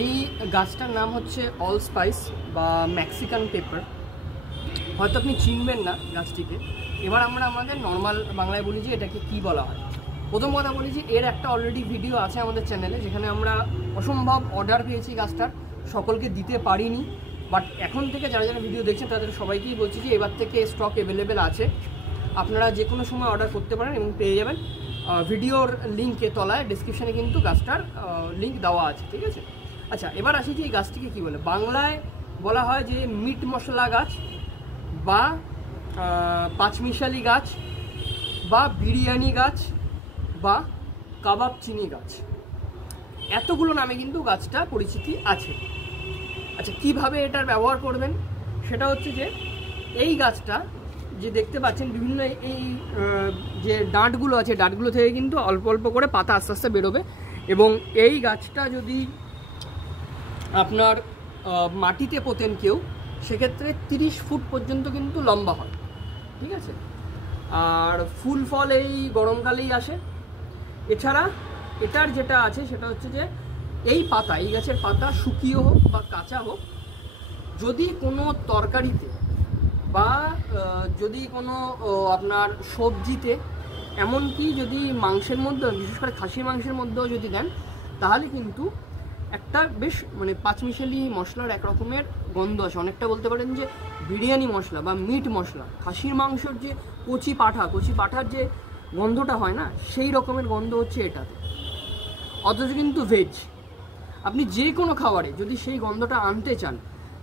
এই গাছটার নাম হচ্ছে অল স্পাইস বা মেক্সিকান পেপার। হয়তো আপনি চিনবেন না গাছটিকে। এবার আমরা আমাদের নর্মাল বাংলায় বলি যে এটাকে কি বলা হয়। প্রথম কথা বলি যে এর একটা অলরেডি ভিডিও আছে আমাদের চ্যানেলে, যেখানে আমরা অসম্ভব অর্ডার পেয়েছি গাছটার, সকলকে দিতে পারিনি। বাট এখন থেকে যারা যারা ভিডিও দেখছেন তাদের সবাইকেই বলছি যে এবার থেকে স্টক অ্যাভেলেবেল আছে, আপনারা যে কোনো সময় অর্ডার করতে পারেন এবং পেয়ে যাবেন। ভিডিওর লিঙ্কে তলায় ডিসক্রিপশানে কিন্তু গাছটার লিঙ্ক দেওয়া আছে, ঠিক আছে। আচ্ছা, এবার আসি যে এই গাছটিকে কী বলে। বাংলায় বলা হয় যে মিট মশলা গাছ বা পাঁচমিশালি গাছ বা বিরিয়ানি গাছ বা কাবাব চিনি গাছ, এতগুলো নামে কিন্তু গাছটা পরিচিতি আছে। আচ্ছা, কিভাবে এটার ব্যবহার করবেন সেটা হচ্ছে যে এই গাছটা যে দেখতে পাচ্ছেন বিভিন্ন এই যে ডাঁটগুলো আছে, ডাঁটগুলো থেকে কিন্তু অল্প অল্প করে পাতা আস্তে আস্তে বেরোবে। এবং এই গাছটা যদি আপনার মাটিতে পোতেন কেউ, সেক্ষেত্রে 30 ফুট পর্যন্ত কিন্তু লম্বা হয়, ঠিক আছে। আর ফুল ফল এই গরমকালেই আসে। এছাড়া এটার যেটা আছে সেটা হচ্ছে যে এই পাতা, এই গাছের পাতা শুকিয়ে হোক বা কাঁচা হোক, যদি কোনো তরকারিতে বা যদি কোনো আপনার সবজিতে, এমনকি যদি মাংসের মধ্যে, বিশেষ করে খাসির মাংসের মধ্যেও যদি দেন, তাহলে কিন্তু একটা বেশ মানে পাঁচমিশালি মশলার এক রকমের গন্ধ আসে। অনেকটা বলতে পারেন যে বিরিয়ানি মশলা বা মিট মশলা, খাসির মাংসর যে কচি পাঠার যে গন্ধটা হয় না, সেই রকমের গন্ধ হচ্ছে এটাতে। অথচ কিন্তু ভেজ, আপনি যে কোনো খাবারে যদি সেই গন্ধটা আনতে চান,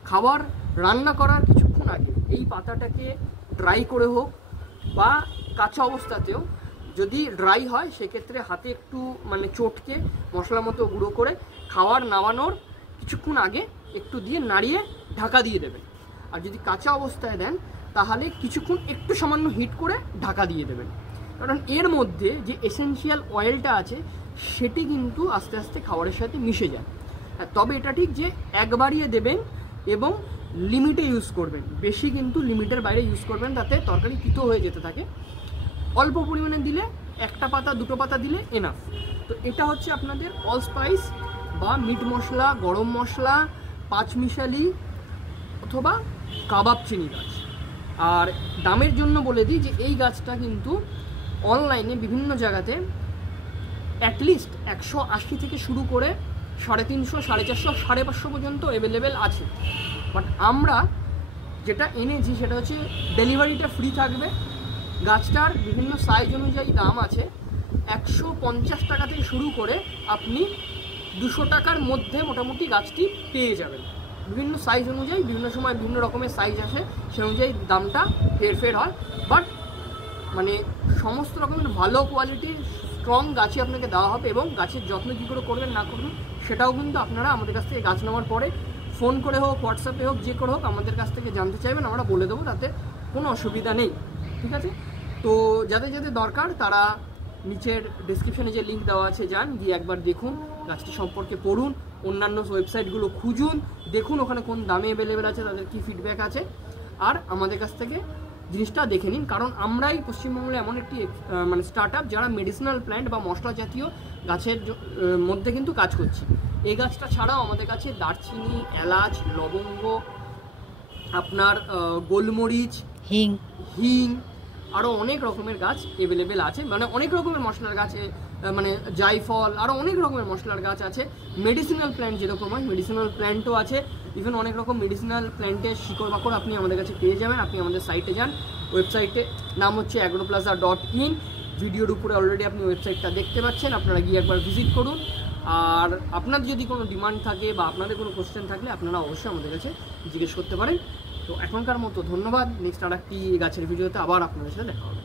খাবার রান্না করার কিছুক্ষণ আগে এই পাতাটাকে ড্রাই করে হোক বা কাঁচা অবস্থাতেও যদি ড্রাই হয়, সেক্ষেত্রে হাতে একটু মানে চটকে মশলা মতো গুঁড়ো করে খাবার নামানোর কিছুক্ষণ আগে একটু দিয়ে নাড়িয়ে ঢাকা দিয়ে দেবেন। আর যদি কাঁচা অবস্থায় দেন, তাহলে কিছুক্ষণ একটু সামান্য হিট করে ঢাকা দিয়ে দেবেন। কারণ এর মধ্যে যে এসেনশিয়াল অয়েলটা আছে, সেটি কিন্তু আস্তে আস্তে খাবারের সাথে মিশে যায়। তবে এটা ঠিক যে একবারই দেবেন এবং লিমিটে ইউজ করবেন, বেশি কিন্তু লিমিটের বাইরে ইউজ করবেন, তাতে তরকারি তিতো হয়ে যেতে থাকে। অল্প পরিমাণে দিলে, একটা পাতা দুটো পাতা দিলে এনাফ। তো এটা হচ্ছে আপনাদের অল স্পাইস বা মিট মশলা, গরম মশলা, পাঁচমিশালি অথবা কাবাব চিনি গাছ। আর দামের জন্য বলে দিই যে এই গাছটা কিন্তু অনলাইনে বিভিন্ন জায়গাতে অ্যাটলিস্ট 180 থেকে শুরু করে 350, 450, 550 পর্যন্ত অ্যাভেলেবেল আছে। বাট আমরা যেটা এনেছি সেটা হচ্ছে ডেলিভারিটা ফ্রি থাকবে। গাছটার বিভিন্ন সাইজ অনুযায়ী দাম আছে। 150 টাকা থেকে শুরু করে আপনি 200 টাকার মধ্যে মোটামুটি গাছটি পেয়ে যাবেন। বিভিন্ন সাইজ অনুযায়ী বিভিন্ন সময় বিভিন্ন রকমের সাইজ আসে, সে অনুযায়ী দামটা হেরফের হয়। বাট মানে সমস্ত রকমের ভালো কোয়ালিটির স্ট্রং গাছই আপনাকে দেওয়া হবে। এবং গাছের যত্ন কী করে করবেন না করবেন সেটাও কিন্তু আপনারা আমাদের কাছ থেকে গাছ নেওয়ার পরে ফোন করে হোক, হোয়াটসঅ্যাপে হোক, যে করে হোক আমাদের কাছ থেকে জানতে চাইবেন, আমরা বলে দেবো, তাতে কোনো অসুবিধা নেই, ঠিক আছে। তো যাদের যাদের দরকার তারা নিচের ডেসক্রিপশনে যে লিঙ্ক দেওয়া আছে যান, গিয়ে একবার দেখুন, গাছটি সম্পর্কে পড়ুন, অন্যান্য ওয়েবসাইটগুলো খুঁজুন, দেখুন ওখানে কোন দামে অ্যাভেলেবেল আছে, তাদের কী ফিডব্যাক আছে, আর আমাদের কাছ থেকে জিনিসটা দেখে নিন। কারণ আমরাই পশ্চিমবঙ্গে এমন একটি মানে স্টার্ট আপ যারা মেডিসিনাল প্ল্যান্ট বা মশলা জাতীয় গাছের মধ্যে কিন্তু কাজ করছি। এই গাছটা ছাড়াও আমাদের কাছে দারচিনি, এলাচ, লবঙ্গ, আপনার গোলমরিচ, হিং আরও অনেক রকমের গাছ অ্যাভেলেবেল আছে। মানে অনেক রকমের মশলার গাছ, মানে জায়ফল, আরও অনেক রকমের মশলার গাছ আছে। মেডিসিনাল প্ল্যান্ট যেরকম হয় মেডিসিনাল প্ল্যান্টও আছে। ইভেন অনেক রকম মেডিসিনাল প্ল্যান্টের শিকড় বাকড় আপনি আমাদের কাছে পেয়ে যাবেন। আপনি আমাদের সাইটে যান, ওয়েবসাইটে নাম হচ্ছে agroplaza.in। ভিডিওর উপরে অলরেডি আপনি ওয়েবসাইটটা দেখতে পাচ্ছেন, আপনারা গিয়ে একবার ভিজিট করুন। আর আপনার যদি কোনো ডিমান্ড থাকে বা আপনাদের কোনো কোশ্চেন থাকলে আপনারা অবশ্যই আমাদের কাছে জিজ্ঞেস করতে পারেন। তো এখনকার মতো ধন্যবাদ। নেক্সট আর একটি গাছের ভিডিওতে আবার আপনাদের সাথে দেখা হবে।